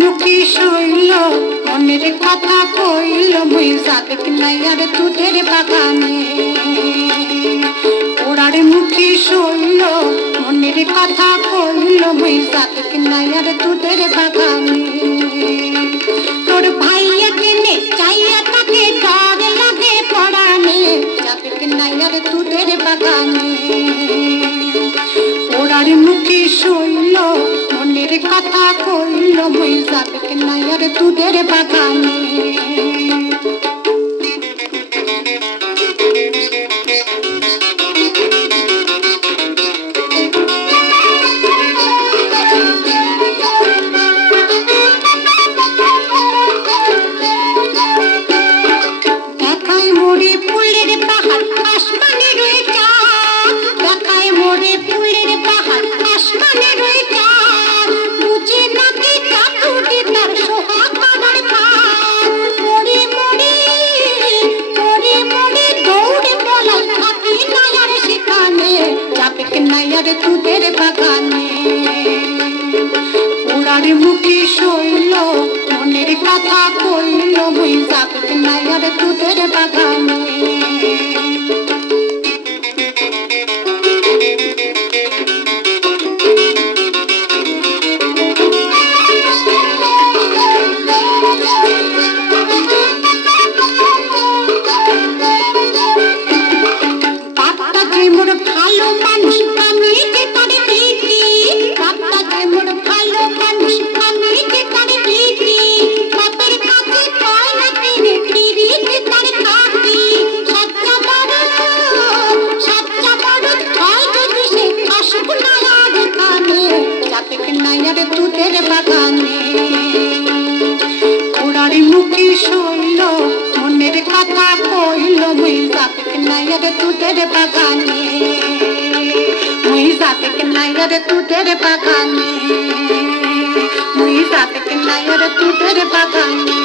মুখী শৈল মনের কথা কইল মুই যাবে নাই আর তোদের বাগানে। ওরার মুখী শৈল মনের কথা কইল মুই যাবে নাই আর তোদের বাগানে। তোর ভাইয়া কেনে চাইয়া তাকে ডর লাগে পড়ানে, যাবে নাই আর তোদের বাগানে। ওরার মুখী শৈল মনের কথা কইল মুই যাবে নাই আর তোদের বাগানে। দেখায় মোরে ফুলের পাহাড় আসমানে রয়ে চাঁদ, দেখায় মোরে ফুলের পাহাড় আসমানে রয়ে চাঁদ। বুঝি নাকি কাকুটি তার সোহাগ বাবার পার। মরে মরে মরে মরে দৌড়ে পলাই থাকি নাই আর সেখানে, যাবে নাই আর তোদের বাগানে। ওরার মুখী শৈল মনের কথা কইল মুই যাবে নাই আর তোদের বাগানে। বাপটা যে মোর ভালো মানুষ আমি যে তার দিদি, বাপটা যে মোর ভালো মানুষ আমি যে তার দিদি। বাপের কাছে পায় না তিনি পিরিতে তার খাতি। সাচ্চা বড় হয় যদি সে আসুক না আর এখানে, যাবে নাই আর তোদের বাগানে। ওরার মুখী শৈল মনের কথা কইল মুই যাবে নাই আর তোদের বাগানে। মুই যাবে নাই আর তোদের বাগানে, মুই যাবে নাই আর তোদের বাগানে।